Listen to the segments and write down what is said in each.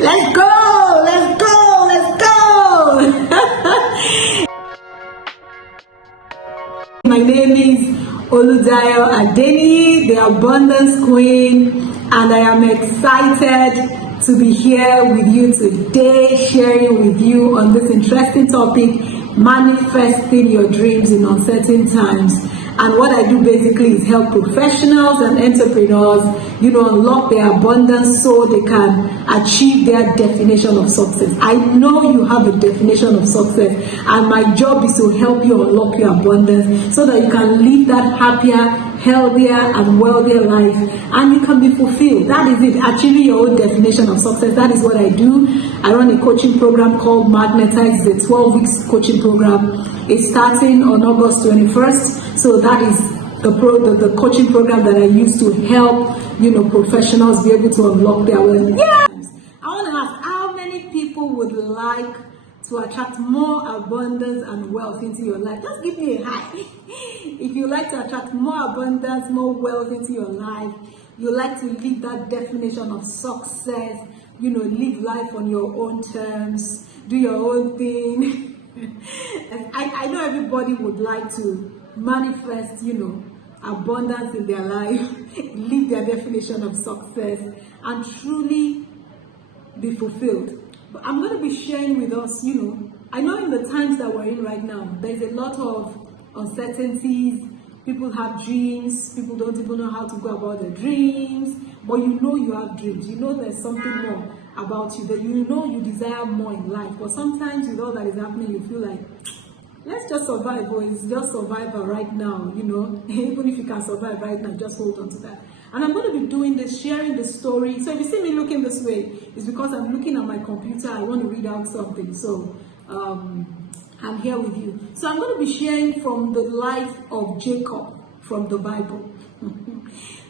Let's go! Let's go! Let's go! My name is Oludayo Adeniyi, the Abundance Queen, and I am excited to be here with you today, sharing with you on this interesting topic, manifesting your dreams in uncertain times. And what I do basically is help professionals and entrepreneurs, unlock their abundance so they can achieve their definition of success. I know you have a definition of success, and my job is to help you unlock your abundance so that you can live that happier, healthier, and wealthier life, and you can be fulfilled. That is it, achieving your own definition of success. That is what I do. I run a coaching program called Magnetize. It's a 12-week coaching program. It's starting on August 21st. So that is the coaching program that I use to help, professionals be able to unlock their wealth. Yes! I want to ask, how many people would like to attract more abundance and wealth into your life? Just give me a high. If you like to attract more abundance, more wealth into your life, you like to live that definition of success, live life on your own terms, do your own thing. I know everybody would like to manifest, abundance in their life, live their definition of success, and truly be fulfilled. But I'm going to be sharing with us, I know in the times that we're in right now, there's a lot of uncertainties. People have dreams, people don't even know how to go about their dreams, but you have dreams, there's something more about you, that you desire more in life. But sometimes with all that is happening, you feel like, let's just survive, or it's just survival right now, even if you can survive right now, just hold on to that. And I'm going to be doing this, sharing the story. So if you see me looking this way, it's because I'm looking at my computer. I want to read out something. So I'm here with you. So I'm going to be sharing from the life of Jacob from the Bible.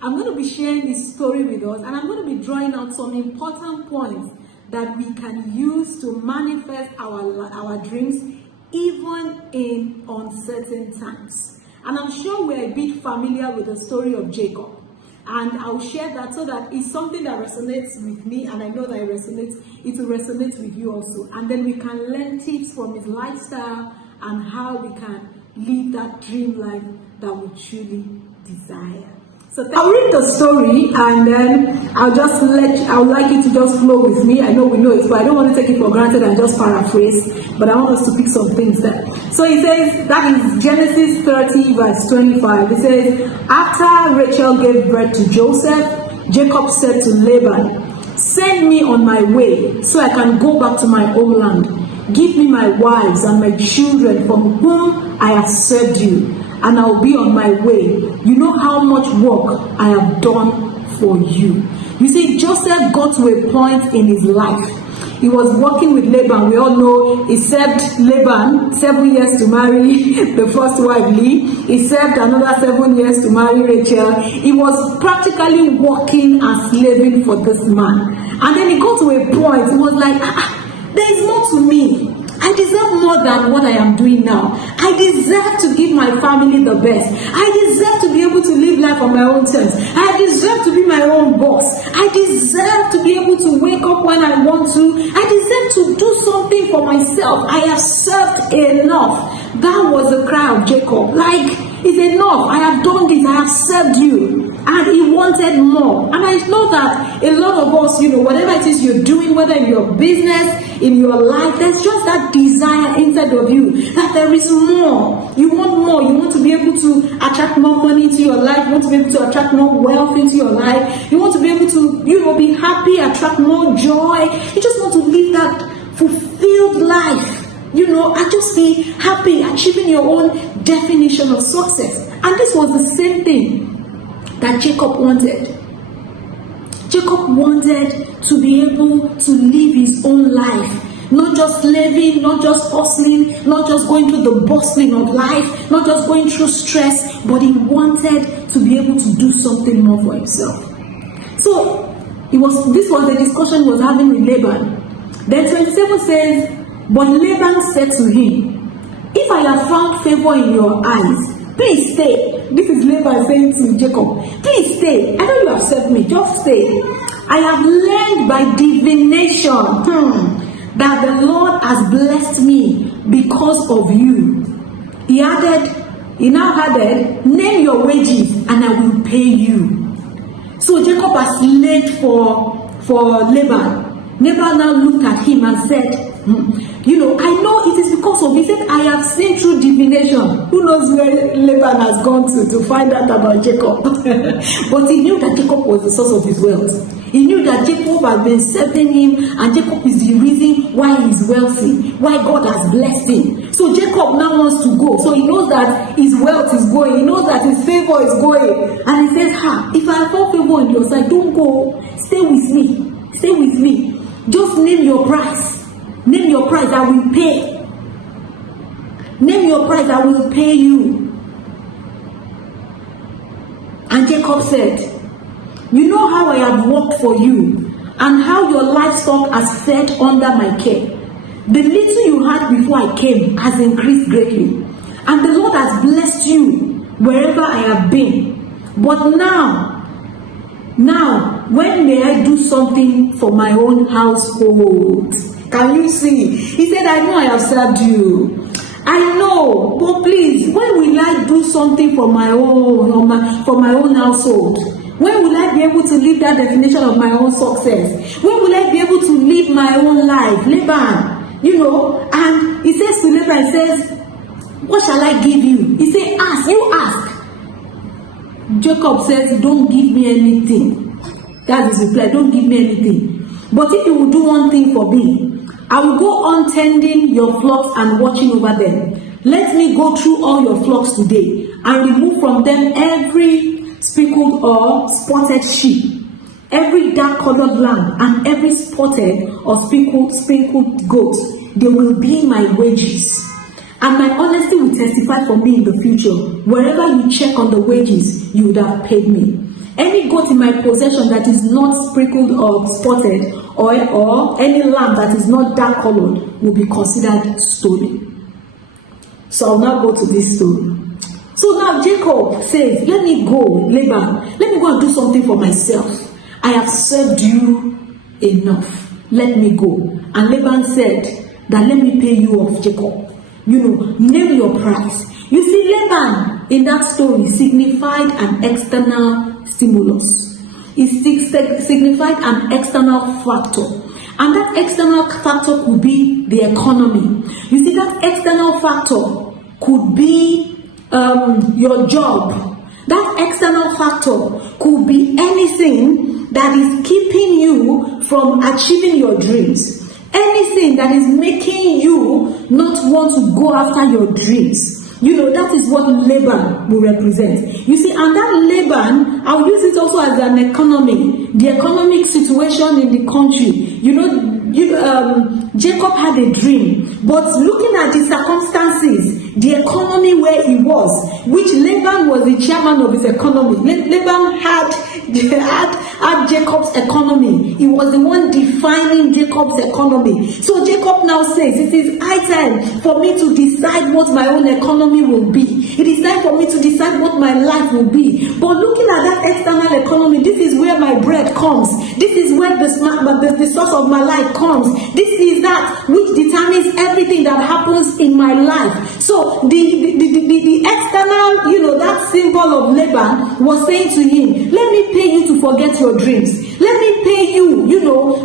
I'm going to be sharing this story with us, and I'm going to be drawing out some important points that we can use to manifest our dreams even in uncertain times. And I'm sure we're a bit familiar with the story of Jacob. And I'll share that so that it's something that resonates with me, and I know that it will resonate with you also. And then we can learn tips from his lifestyle and how we can live that dream life that we truly desire. So I'll read the story, and then I would like you to just flow with me. I know we know it, but I don't want to take it for granted and just paraphrase, but I want us to pick some things there. So it says, that is Genesis 30 verse 25. It says, after Rachel gave birth to Joseph, Jacob said to Laban, send me on my way so I can go back to my homeland. Give me my wives and my children from whom I have served you, and I'll be on my way. You know how much work I have done for you. You see, Joseph got to a point in his life. He was working with Laban. We all know he served Laban 7 years to marry the first wife, Lee. He served another 7 years to marry Rachel. He was practically working and slaving for this man. And then he got to a point, he was like, there is more to me. I deserve more than what I am doing now. I deserve to give my family the best. I deserve to be able to live life on my own terms. I deserve to be my own boss. I deserve to be able to wake up when I want to. I deserve to do something for myself. I have served enough. That was the cry of Jacob. Like, it's enough. I have done this. I have served you. And he wanted more. And I know that a lot of us, whatever it is you're doing, whether in your business, in your life, there's just that desire inside of you that there is more. You want more. You want to be able to attract more money into your life. You want to be able to attract more wealth into your life. You want to be able to, be happy, attract more joy. You just want to live that fulfilled life. And just be happy, achieving your own definition of success. And this was the same thing that Jacob wanted. Jacob wanted to be able to live his own life, not just living, not just hustling, not just going through the bustling of life, not just going through stress, but he wanted to be able to do something more for himself. So this was the discussion he was having with Laban. Then 27 says, but Laban said to him, if I have found favor in your eyes, please stay. This is Laban saying to Jacob, please stay. I know you have served me, just stay. I have learned by divination that the Lord has blessed me because of you. He now added, name your wages and I will pay you. So Jacob has laid for Laban. Laban now looked at him and said, I know it is because of, he said, I have seen through divination. Who knows where Laban has gone to find out about Jacob? But he knew that Jacob was the source of his wealth. He knew that Jacob had been serving him, and Jacob is the reason why he is wealthy, why God has blessed him. So Jacob now wants to go. So he knows that his wealth is going. He knows that his favor is going. And he says, if I fall favor on your side, don't go. Stay with me. Stay with me. Just name your price. Name your price, I will pay. Name your price, I will pay you. And Jacob said, you know how I have worked for you, and how your livestock has fed under my care. The little you had before I came has increased greatly, and the Lord has blessed you wherever I have been. But now, when may I do something for my own household? Can you see? He said, I know I have served you. I know, but please, when will I do something for my own household? When will I be able to live that definition of my own success? When will I be able to live my own life? Laban, and he says to Laban, he says, what shall I give you? He said, ask, you ask. Jacob says, don't give me anything. That's his reply, don't give me anything. But if you will do one thing for me, I will go on tending your flocks and watching over them. Let me go through all your flocks today and remove from them every speckled or spotted sheep, every dark-colored lamb, and every spotted or sprinkled goat. They will be my wages. And my honesty will testify for me in the future. Wherever you check on the wages, you would have paid me. Any goat in my possession that is not sprinkled or spotted, or any lamb that is not dark colored, will be considered stolen. So I'll now go to this story. So now Jacob says, let me go, Laban, let me go and do something for myself. I have served you enough. Let me go. And Laban said that let me pay you off, Jacob. Name your price. You see, Laban in that story signified an external stimulus. It signified an external factor. And that external factor could be the economy. You see, that external factor could be your job. That external factor could be anything that is keeping you from achieving your dreams. Anything that is making you not want to go after your dreams. That is what Laban will represent. You see, and that Laban, I'll use it also as an economy, the economic situation in the country. Jacob had a dream, but looking at the circumstances, the economy where he was, which Laban was the chairman of his economy. Laban had Jacob's economy. He was the one defining Jacob's economy. So Jacob now says, it is high time for me to decide what my own economy will be. It is time for me to decide what my life will be. But looking at that external economy, this is where my bread comes. This is where the source of my life comes. This is that which determines everything that happens in my life. So the external, that symbol of Laban was saying to him, let me pay you to forget your dreams. Let me pay you,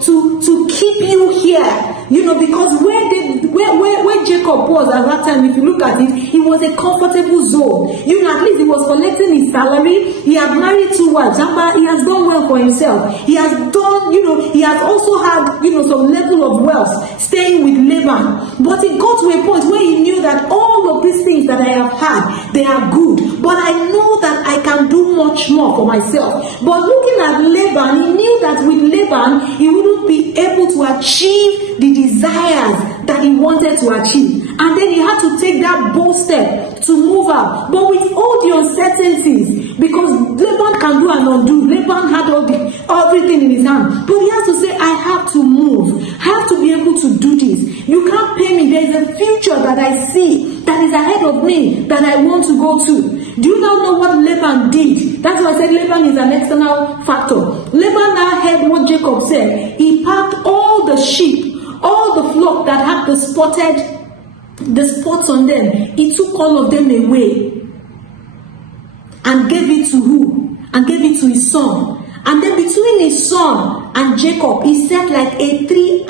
to keep you here. Because where Jacob was at that time, if you look at it, he was a comfortable zone. At least he was collecting his salary. He had married 2 wives. He has done well for himself. He has done, he has also had, some level of wealth staying with Laban. But it got to a point where he knew that all of these things that I have had, they are good. But I know that I can do much more for myself. But looking at Laban, he knew that with Laban, he wouldn't be able to achieve the desires that he wanted to achieve. And then he had to take that bold step to move out. But with all the uncertainties, because Laban can do and undo. Laban had everything in his hand. But he has to say, I have to move. I have to be able to do this. You can't pay me. There is a future that I see that is ahead of me that I want to go to. Do you now know what Laban did? That's why I said Laban is an external factor. Laban now heard what Jacob said. He packed all the sheep, all the flock that had the spots on them. He took all of them away and gave it to who? And gave it to his son. And then between his son and Jacob, he set like a 3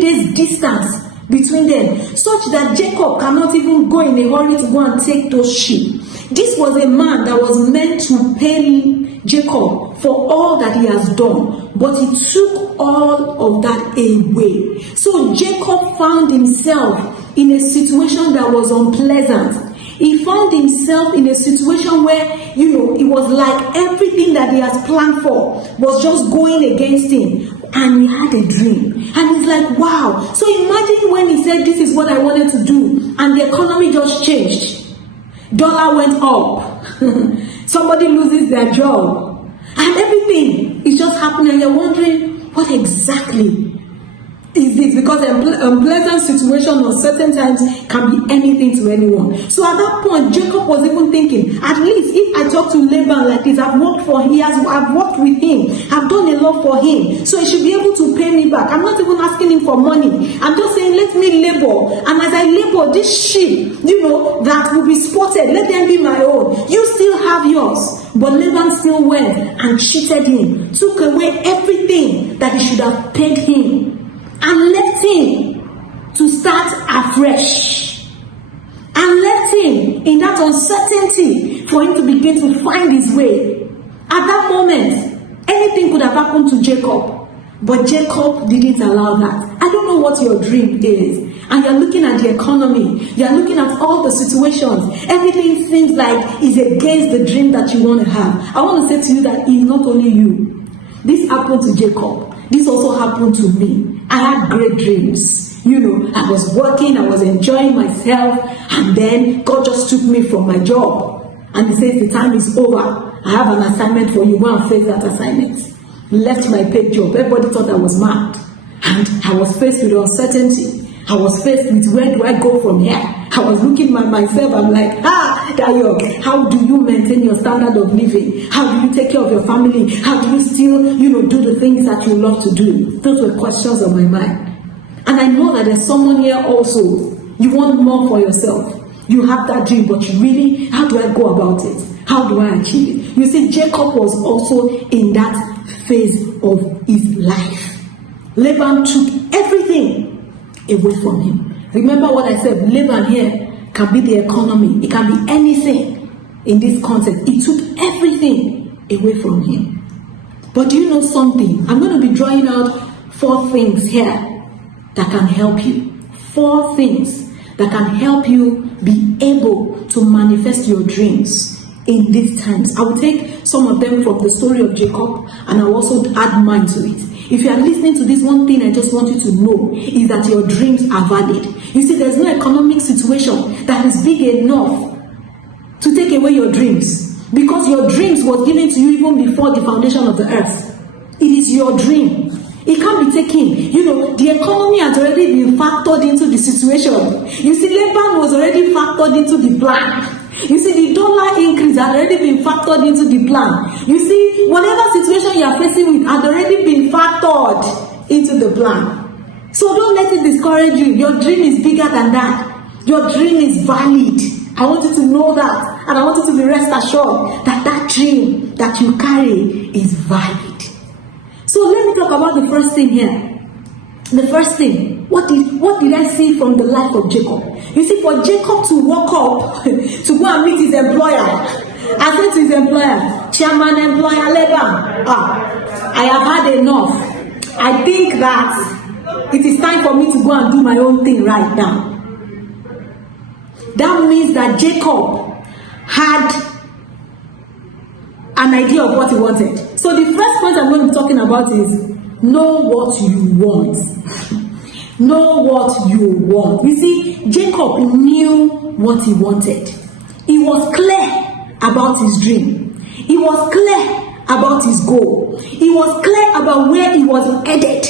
days distance between them, such that Jacob cannot even go in a hurry to go and take those sheep. This was a man that was meant to pay Jacob for all that he has done, but he took all of that away. So Jacob found himself in a situation that was unpleasant. He found himself in a situation where, it was like everything that he has planned for was just going against him. And he had a dream. And he's like, wow. So imagine when he said, this is what I wanted to do. And the economy just changed. Dollar went up. Somebody loses their job. And everything is just happening. And you're wondering, what exactly is this? Because unpleasant situation or certain times can be anything to anyone. So at that point, Jacob was even thinking, at least if I talk to Laban like this, I've worked for him, I've worked with him, I've done a lot for him, so he should be able to pay me back. I'm not even asking him for money. I'm just saying, let me labor. And as I labor, this sheep, that will be spotted, let them be my own. You still have yours. But Laban still went and cheated him, took away everything that he should have paid him, and left him to start afresh, and left him in that uncertainty for him to begin to find his way. At that moment, anything could have happened to Jacob, but Jacob didn't allow that. I don't know what your dream is, and you're looking at the economy, you're looking at all the situations, everything seems like it's against the dream that you want to have. I want to say to you that it's not only you. This happened to Jacob. This also happened to me. I had great dreams. I was working, I was enjoying myself, and then God just took me from my job. And he says, the time is over. I have an assignment for you. Go and face that assignment. Left my paid job. Everybody thought I was mad. And I was faced with uncertainty. I was faced with, where do I go from here? I was looking at myself. I'm like, Dayo, how do you maintain your standard of living? How do you take care of your family? How do you still, do the things that you love to do? Those were questions on my mind. And I know that there's someone here also. You want more for yourself. You have that dream, but you really, how do I go about it? How do I achieve it? You see, Jacob was also in that phase of his life. Laban took everything away from him. Remember what I said, Laban here can be the economy. It can be anything in this context. It took everything away from him. But do you know something? I'm going to be drawing out 4 things here that can help you. 4 things that can help you be able to manifest your dreams in these times. I will take some of them from the story of Jacob, and I'll also add mine to it. If you are listening to this, one thing I just want you to know is that your dreams are valid. You see, there's no economic situation that is big enough to take away your dreams, because your dreams were given to you even before the foundation of the earth. It is your dream. It can't be taken. The economy has already been factored into the situation. You see, Laban was already factored into the plan. You see, the dollar increase had already been factored into the plan. You see, whatever situation you are facing with had already been factored into the plan. So don't let it discourage you. Your dream is bigger than that. Your dream is valid. I want you to know that. And I want you to be rest assured that that dream that you carry is valid. So let me talk about the first thing here. The first thing, what did I see from the life of Jacob? You see, for Jacob to walk up to go and meet his employer, I said to his employer, Chairman employer Laban, I have had enough. I think that it is time for me to go and do my own thing right now. That means that Jacob had an idea of what he wanted. So the first point I'm going to be talking about is know what you want. Know what you want. You see, Jacob knew what he wanted. He was clear about his dream. He was clear about his goal. He was clear about where he was headed.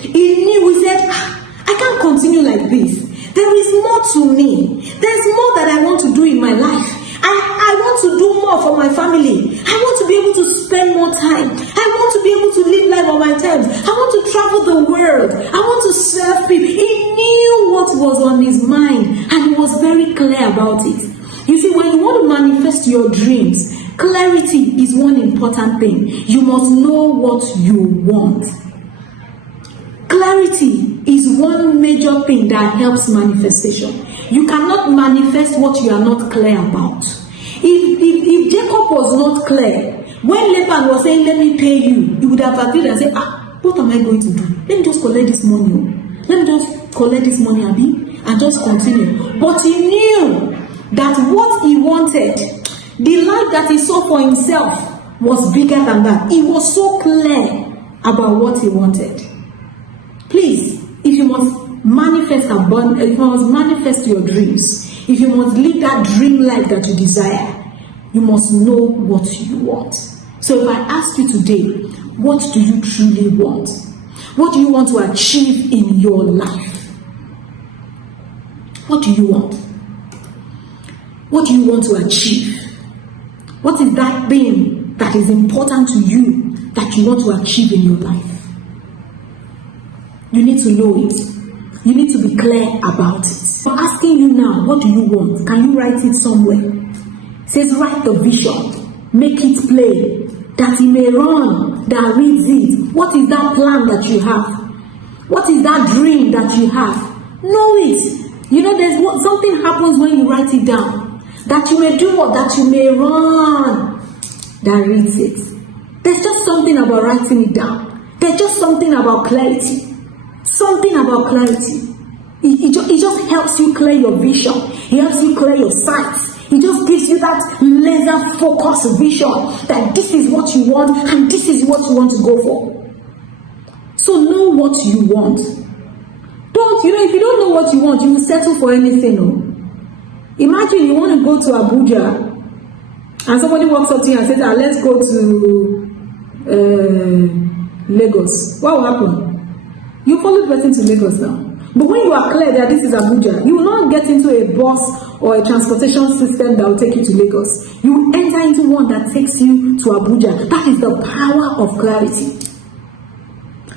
He knew, he said, I can't continue like this. There is more to me. There's more that I want to do in my life. I want to do more for my family. I want to be able to spend more time. I want to be able to live life on my terms. I want to travel the world. I want to serve people. He knew what was on his mind and he was very clear about it. You see, when you want to manifest your dreams, clarity is one important thing. You must know what you want. Clarity is one major thing that helps manifestation. You cannot manifest what you are not clear about. If Jacob was not clear, when Laban was saying, let me pay you, he would have agreed and said, what am I going to do? Let me just collect this money. Let me just collect this money, Abi, and just continue. But he knew that what he wanted, the life that he saw for himself, was bigger than that. He was so clear about what he wanted. Please, if you must manifest abundance, if you must manifest your dreams, if you must live that dream life that you desire, you must know what you want. So if I ask you today, what do you truly want? What do you want to achieve in your life? What do you want? What do you want to achieve? What is that thing that is important to you that you want to achieve in your life? You need to know it. You need to be clear about it. I'm asking you now, what do you want? Can you write it somewhere? It says, write the vision, make it plain, that he may run, that reads it. What is that plan that you have? What is that dream that you have? Know it. You know, there's something happens when you write it down. That you may do what? That you may run, that reads it. There's just something about writing it down. There's just something about clarity. Something about clarity. It just helps you clear your vision. It helps you clear your sights. It just gives you that laser focused vision that this is what you want and this is what you want to go for. So know what you want. If you don't know what you want, you will settle for anything. No? Imagine you want to go to Abuja and somebody walks up to you and says, let's go to Lagos. What will happen? You follow the person to Lagos now. But when you are clear that this is Abuja, you will not get into a bus or a transportation system that will take you to Lagos. You will enter into one that takes you to Abuja. That is the power of clarity.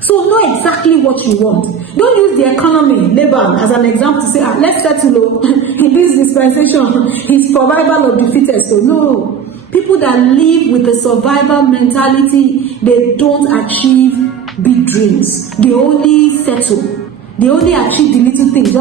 So know exactly what you want. Don't use the economy, labor, as an example to say, let's settle in this dispensation. It's survival of the fittest. So no. People that live with a survival mentality, they don't achieve big dreams. They only settle. They only achieve the little things.